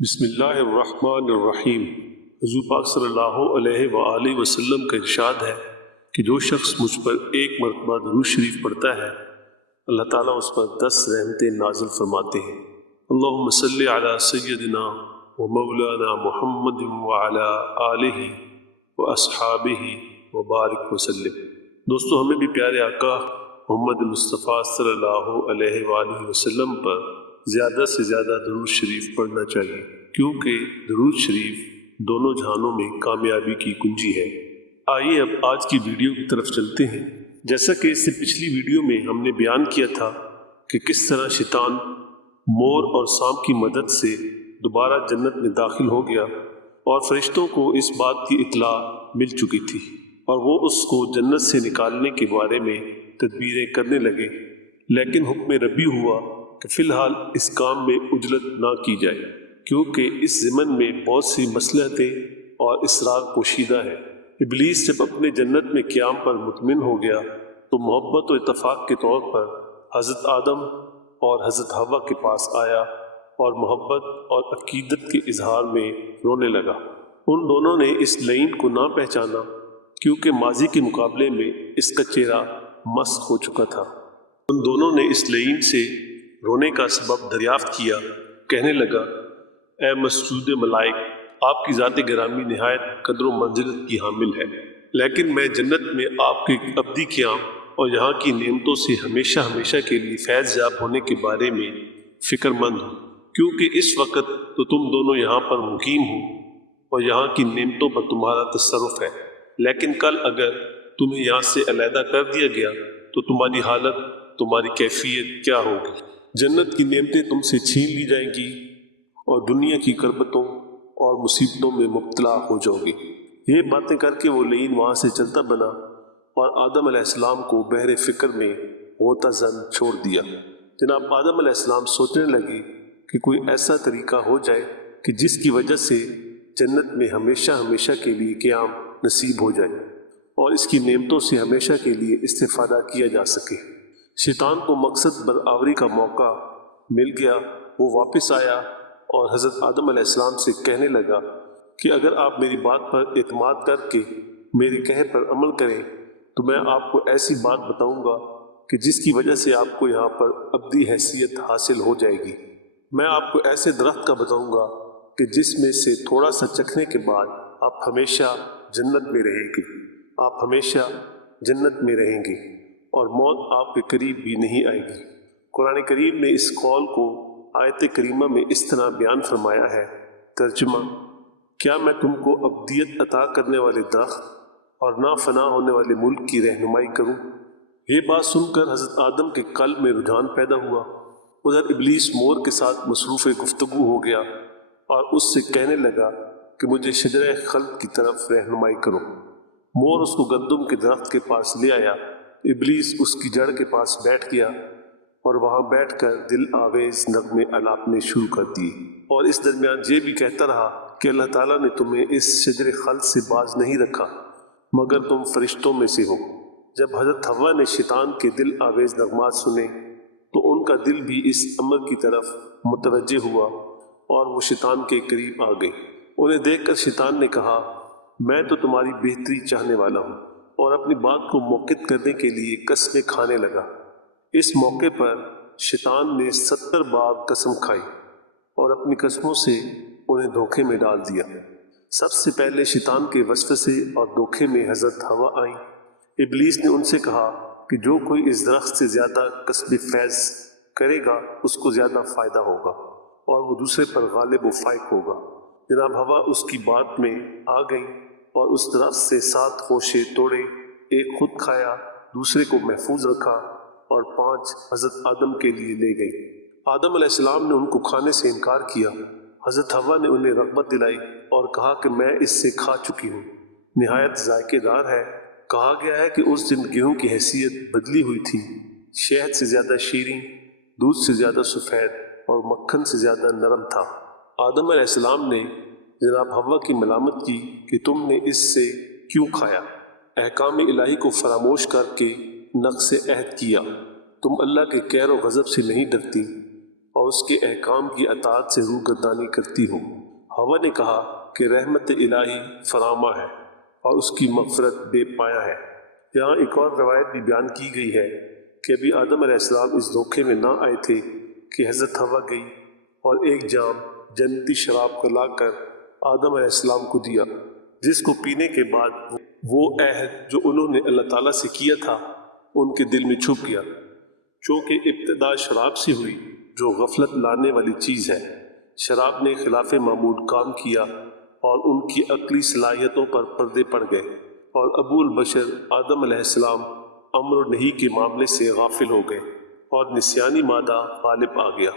بسم اللہ الرحمن الرحیم۔ حضور پاک صلی اللہ علیہ وآلہ وسلم کا ارشاد ہے کہ جو شخص مجھ پر ایک مرتبہ درود شریف پڑھتا ہے اللہ تعالیٰ اس پر 10 رحمتیں نازل فرماتے ہیں۔ اللہم صلی علی سیدنا و مولانا محمد وعلی آلہ و اصحابہ وبارک وسلم۔ دوستو، ہمیں بھی پیارے آقا محمد مصطفیٰ صلی اللہ علیہ وآلہ وسلم پر زیادہ سے زیادہ درود شریف پڑھنا چاہیے، کیونکہ درود شریف دونوں جہانوں میں کامیابی کی کنجی ہے۔ آئیے اب آج کی ویڈیو کی طرف چلتے ہیں۔ جیسا کہ اس سے پچھلی ویڈیو میں ہم نے بیان کیا تھا کہ کس طرح شیطان مور اور سانپ کی مدد سے دوبارہ جنت میں داخل ہو گیا اور فرشتوں کو اس بات کی اطلاع مل چکی تھی اور وہ اس کو جنت سے نکالنے کے بارے میں تدبیریں کرنے لگے، لیکن حکم ربی ہوا کہ فی الحال اس کام میں عجلت نہ کی جائے، کیونکہ اس ضمن میں بہت سی مصلحتیں اور اسرار پوشیدہ ہے۔ ابلیس جب اپنے جنت میں قیام پر مطمئن ہو گیا تو محبت و اتفاق کے طور پر حضرت آدم اور حضرت حوا کے پاس آیا اور محبت اور عقیدت کے اظہار میں رونے لگا۔ ان دونوں نے اس لعین کو نہ پہچانا، کیونکہ ماضی کے مقابلے میں اس کا چہرہ مسخ ہو چکا تھا۔ ان دونوں نے اس لعین سے رونے کا سبب دریافت کیا۔ کہنے لگا، اے مسجود ملائک، آپ کی ذات گرامی نہایت قدر و منزلت کی حامل ہے، لیکن میں جنت میں آپ کے ابدی قیام اور یہاں کی نعمتوں سے ہمیشہ ہمیشہ کے لیے فیض یاب ہونے کے بارے میں فکر مند ہوں، کیونکہ اس وقت تو تم دونوں یہاں پر مقیم ہو اور یہاں کی نعمتوں پر تمہارا تصرف ہے، لیکن کل اگر تمہیں یہاں سے علیحدہ کر دیا گیا تو تمہاری حالت، تمہاری کیفیت کیا ہوگی؟ جنت کی نعمتیں تم سے چھین لی جائیں گی اور دنیا کی کربتوں اور مصیبتوں میں مبتلا ہو جاؤ گے۔ یہ باتیں کر کے وہ لعین وہاں سے چلتا بنا اور آدم علیہ السلام کو بحر فکر میں غوطہ زن چھوڑ دیا۔ جناب آدم علیہ السلام سوچنے لگے کہ کوئی ایسا طریقہ ہو جائے کہ جس کی وجہ سے جنت میں ہمیشہ ہمیشہ کے لیے قیام نصیب ہو جائے اور اس کی نعمتوں سے ہمیشہ کے لیے استفادہ کیا جا سکے۔ شیطان کو مقصد برآوری کا موقع مل گیا۔ وہ واپس آیا اور حضرت آدم علیہ السلام سے کہنے لگا کہ اگر آپ میری بات پر اعتماد کر کے میرے کہے پر عمل کریں تو میں آپ کو ایسی بات بتاؤں گا کہ جس کی وجہ سے آپ کو یہاں پر ابدی حیثیت حاصل ہو جائے گی۔ میں آپ کو ایسے درخت کا بتاؤں گا کہ جس میں سے تھوڑا سا چکھنے کے بعد آپ ہمیشہ جنت میں رہیں گے، آپ ہمیشہ جنت میں رہیں گے اور موت آپ کے قریب بھی نہیں آئے گی۔ قرآن کریم نے اس قول کو آیت کریمہ میں اس طرح بیان فرمایا ہے۔ ترجمہ: کیا میں تم کو ابدیت عطا کرنے والے درخت اور نہ فنا ہونے والے ملک کی رہنمائی کروں؟ یہ بات سن کر حضرت آدم کے قلب میں رجحان پیدا ہوا۔ ادھر ابلیس مور کے ساتھ مصروف گفتگو ہو گیا اور اس سے کہنے لگا کہ مجھے شجرہ خلد کی طرف رہنمائی کرو۔ مور اس کو گندم کے درخت کے پاس لے آیا۔ ابلیس اس کی جڑ کے پاس بیٹھ گیا اور وہاں بیٹھ کر دل آویز نغمے الاپنے شروع کر دیے، اور اس درمیان یہ بھی کہتا رہا کہ اللہ تعالیٰ نے تمہیں اس شجر خلد سے باز نہیں رکھا مگر تم فرشتوں میں سے ہو۔ جب حضرت حوا نے شیطان کے دل آویز نغمات سنے تو ان کا دل بھی اس امر کی طرف متوجہ ہوا اور وہ شیطان کے قریب آ گئے۔ انہیں دیکھ کر شیطان نے کہا، میں تو تمہاری بہتری چاہنے والا ہوں، اور اپنی بات کو موقت کرنے کے لیے قسمیں کھانے لگا۔ اس موقع پر شیطان نے 70 بار قسم کھائی اور اپنی قسموں سے انہیں دھوکے میں ڈال دیا۔ سب سے پہلے شیطان کے وسوسے اور دھوکے میں حضرت حوا آئیں۔ ابلیس نے ان سے کہا کہ جو کوئی اس درخت سے زیادہ کسب فیض کرے گا اس کو زیادہ فائدہ ہوگا اور وہ دوسرے پر غالب و فائق ہوگا۔ جناب حوا اس کی بات میں آ گئی اور اس درخت سے 7 خوشے توڑے، ایک خود کھایا، دوسرے کو محفوظ رکھا اور 5 حضرت آدم کے لیے لے گئی۔ آدم علیہ السلام نے ان کو کھانے سے انکار کیا۔ حضرت حوا نے انہیں رغبت دلائی اور کہا کہ میں اس سے کھا چکی ہوں، نہایت ذائقے دار ہے۔ کہا گیا ہے کہ اس دن گیہوں کی حیثیت بدلی ہوئی تھی، شہد سے زیادہ شیریں، دودھ سے زیادہ سفید اور مکھن سے زیادہ نرم تھا۔ آدم علیہ السلام نے جناب حوا کی ملامت کی کہ تم نے اس سے کیوں کھایا؟ احکام الہی کو فراموش کر کے نقض عہد کیا۔ تم اللہ کے قہر و غضب سے نہیں ڈرتی، اور اور اس کے احکام کی اطاعت سے روگردانی کرتی ہو۔ ہوا نے کہا کہ رحمت الہی فراواں ہے اور اس کی مغفرت بے پایہ ہے۔ یہاں ایک اور روایت بھی بیان کی گئی ہے کہ ابھی آدم علیہ السلام اس دھوکے میں نہ آئے تھے کہ حضرت ہوا گئی اور ایک جام جنتی شراب کو لا کر آدم علیہ السلام کو دیا، جس کو پینے کے بعد وہ عہد جو انہوں نے اللہ تعالیٰ سے کیا تھا ان کے دل میں چھپ گیا۔ چونکہ ابتدا شراب سے ہوئی جو غفلت لانے والی چیز ہے، شراب نے خلاف معمول کام کیا اور ان کی عقلی صلاحیتوں پر پردے پڑ گئے، اور ابو البشر آدم علیہ السلام امر و نہی کے معاملے سے غافل ہو گئے اور نسیانی مادہ غالب آ گیا۔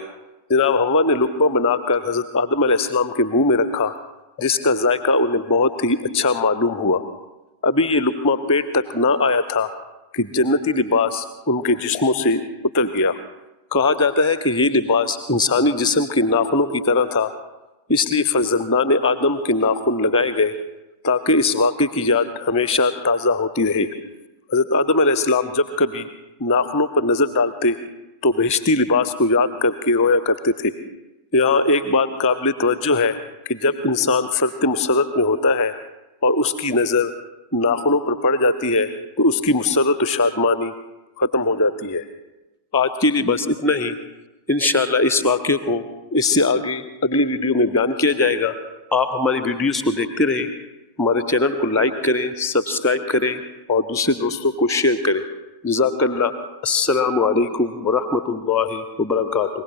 جناب ہوا نے لقمہ بنا کر حضرت آدم علیہ السلام کے منہ میں رکھا، جس کا ذائقہ انہیں بہت ہی اچھا معلوم ہوا۔ ابھی یہ لقمہ پیٹ تک نہ آیا تھا کہ جنتی لباس ان کے جسموں سے اتر گیا۔ کہا جاتا ہے کہ یہ لباس انسانی جسم کے ناخنوں کی طرح تھا، اس لیے فرزندان آدم کے ناخن لگائے گئے تاکہ اس واقعے کی یاد ہمیشہ تازہ ہوتی رہے۔ حضرت آدم علیہ السلام جب کبھی ناخنوں پر نظر ڈالتے تو بہشتی لباس کو یاد کر کے رویا کرتے تھے۔ یہاں ایک بات قابل توجہ ہے کہ جب انسان فرط مسرت میں ہوتا ہے اور اس کی نظر ناخنوں پر پڑ جاتی ہے تو اس کی مسرت و شادمانی ختم ہو جاتی ہے۔ آج کے لیے بس اتنا ہی، انشاءاللہ اس واقعے کو اس سے آگے اگلی ویڈیو میں بیان کیا جائے گا۔ آپ ہماری ویڈیوز کو دیکھتے رہیں، ہمارے چینل کو لائک کریں، سبسکرائب کریں اور دوسرے دوستوں کو شیئر کریں۔ جزاک اللہ۔ السلام علیکم ورحمۃ اللہ وبرکاتہ۔